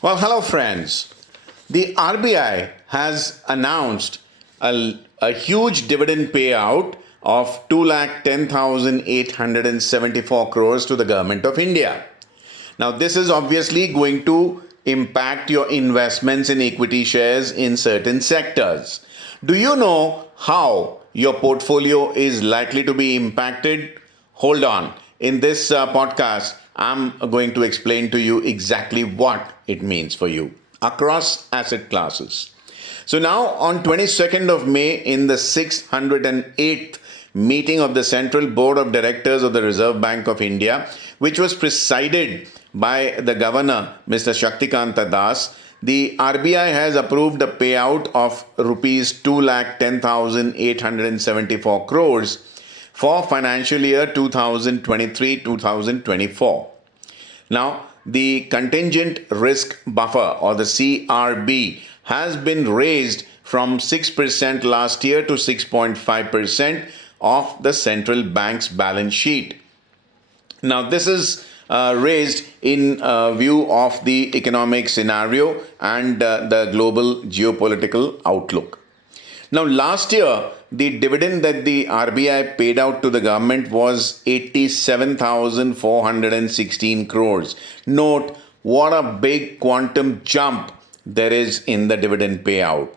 Well, hello, friends. The RBI has announced a huge dividend payout of 2,10,874 crores to the government of India. Now, this is obviously going to impact your investments in equity shares in certain sectors. Do you know how your portfolio is likely to be impacted? Hold on. In this podcast, I'm going to explain to you exactly what it means for you across asset classes. So now on 22nd of May in the 608th meeting of the Central Board of Directors of the Reserve Bank of India, which was presided by the Governor, Mr. Shaktikanta Das, the RBI has approved a payout of rupees 2,10,874 crores for financial year 2023-2024. Now, the contingent risk buffer or the CRB has been raised from 6% last year to 6.5% of the central bank's balance sheet. Now, this is raised in view of the economic scenario and the global geopolitical outlook. Now, last year, the dividend that the RBI paid out to the government was 87,416 crores. Note what a big quantum jump there is in the dividend payout.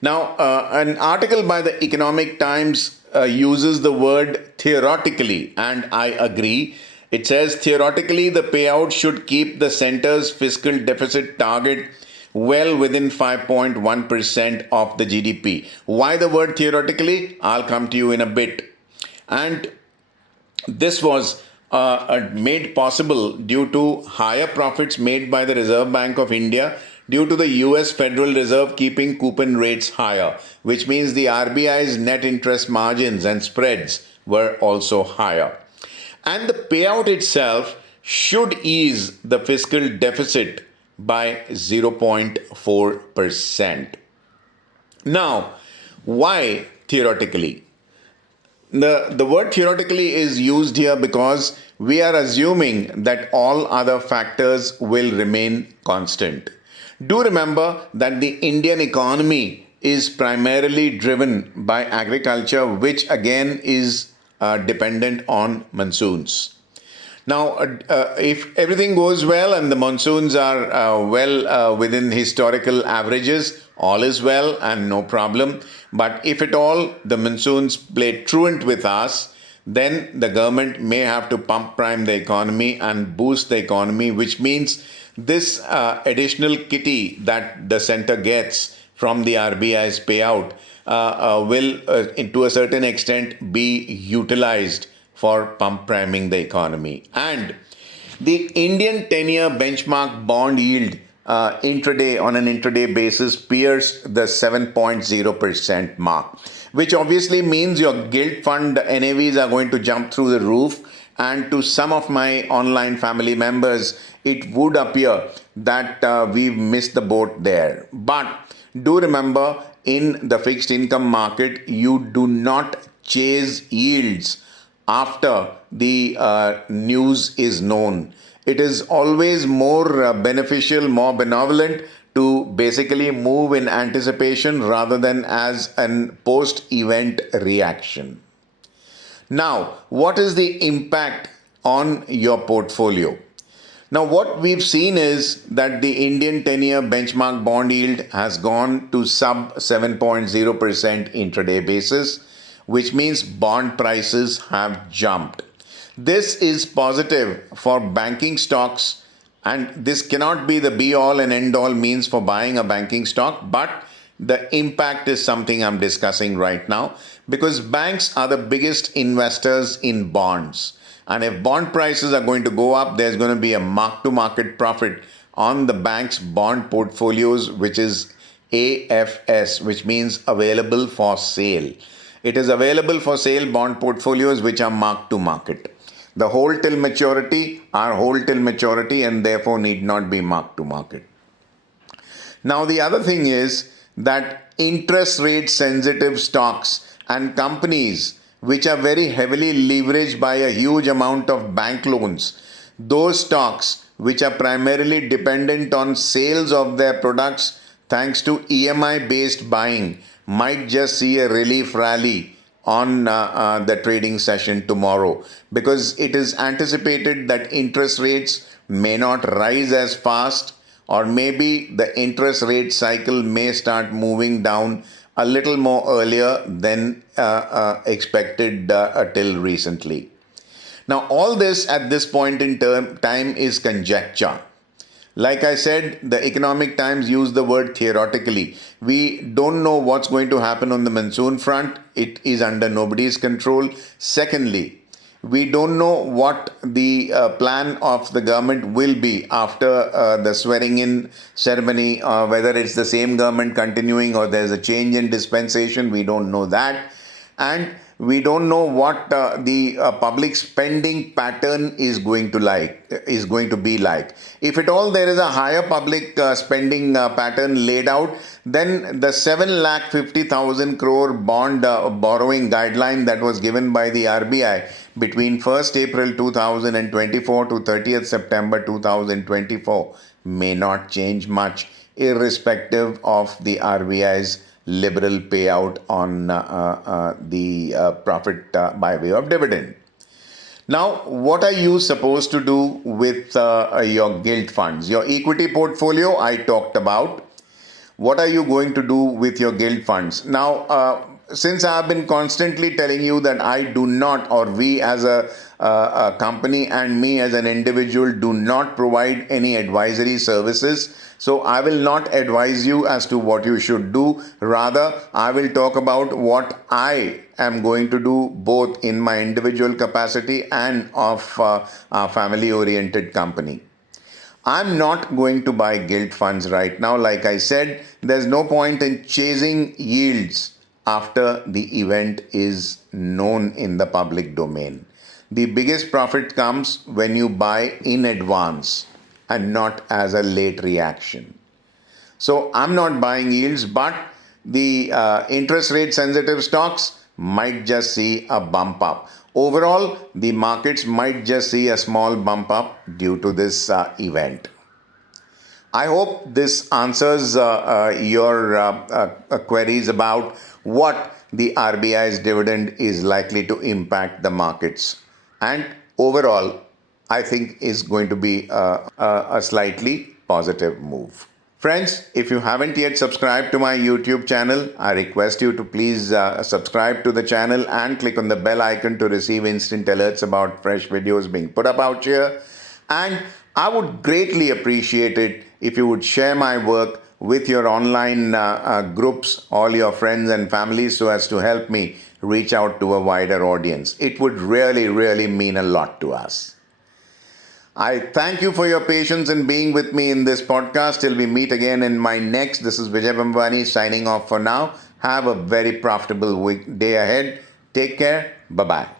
Now, an article by the Economic Times uses the word theoretically, and I agree. It says theoretically the payout should keep the center's fiscal deficit target well within 5.1% of the GDP. Why the word theoretically? I'll come to you in a bit. And this was made possible due to higher profits made by the Reserve Bank of India due to the US Federal Reserve keeping coupon rates higher, which means the RBI's net interest margins and spreads were also higher. And the payout itself should ease the fiscal deficit by 0.4%. Now, why theoretically? The word theoretically is used here because we are assuming that all other factors will remain constant. Do remember that the Indian economy is primarily driven by agriculture, which again is dependent on monsoons. Now, if everything goes well and the monsoons are within historical averages, all is well and no problem. But if at all the monsoons play truant with us, then the government may have to pump prime the economy and boost the economy, which means this additional kitty that the center gets from the RBI's payout will, to a certain extent, be utilized for pump priming the economy. And the Indian 10-year benchmark bond yield on an intraday basis pierced the 7.0% mark, which obviously means your Gilt fund NAVs are going to jump through the roof. And to some of my online family members, it would appear that we've missed the boat there. But do remember, in the fixed income market, you do not chase yields after the news is known. It is always more beneficial, more benevolent to basically move in anticipation rather than as an post-event reaction. Now, what is the impact on your portfolio? Now, what we've seen is that the Indian 10-year benchmark bond yield has gone to sub 7.0% intraday basis, which means bond prices have jumped. This is positive for banking stocks, and this cannot be the be-all and end-all means for buying a banking stock, but the impact is something I'm discussing right now because banks are the biggest investors in bonds. And if bond prices are going to go up, there's going to be a mark-to-market profit on the bank's bond portfolios, which is AFS, which means available for sale. It is available for sale bond portfolios which are mark-to-market. The hold till maturity are hold till maturity and therefore need not be mark-to-market. Now, the other thing is that interest rate sensitive stocks and companies which are very heavily leveraged by a huge amount of bank loans, those stocks which are primarily dependent on sales of their products thanks to EMI based buying, might just see a relief rally on the trading session tomorrow, because it is anticipated that interest rates may not rise as fast, or maybe the interest rate cycle may start moving down a little more earlier than expected till recently. Now, all this at this point in time is conjecture. Like I said, the Economic Times used the word theoretically. We don't know what's going to happen on the monsoon front. It is under nobody's control. Secondly, we don't know what the plan of the government will be after the swearing in ceremony, whether it's the same government continuing or there's a change in dispensation. We don't know that. And we don't know what the public spending pattern is going to be like. If at all there is a higher public spending pattern laid out, then the 7,50,000 crore bond borrowing guideline that was given by the RBI between 1st April 2024 to 30th September 2024 may not change much, irrespective of the RBI's liberal payout on the profit by way of dividend. Now, what are you supposed to do with your gilt funds? Your equity portfolio, I talked about. What are you going to do with your gilt funds? Now, since I've been constantly telling you that I do not, or we as a company and me as an individual do not provide any advisory services, so I will not advise you as to what you should do. Rather, I will talk about what I am going to do, both in my individual capacity and of a family-oriented company. I'm not going to buy gilt funds right now. Like I said, there's no point in chasing yields after the event is known in the public domain. The biggest profit comes when you buy in advance and not as a late reaction. So I'm not buying yields, but the interest rate sensitive stocks might just see a bump up. Overall, the markets might just see a small bump up due to this event. I hope this answers your queries about what the RBI's dividend is likely to impact the markets. And overall, I think is going to be a slightly positive move. Friends, if you haven't yet subscribed to my YouTube channel, I request you to please subscribe to the channel and click on the bell icon to receive instant alerts about fresh videos being put up out here. And I would greatly appreciate it if you would share my work with your online groups, all your friends and families, so as to help me reach out to a wider audience. It would really, really mean a lot to us. I thank you for your patience in being with me in this podcast. Till we meet again in my next. This is Vijay Bhambwani signing off for now. Have a very profitable day ahead. Take care. Bye-bye.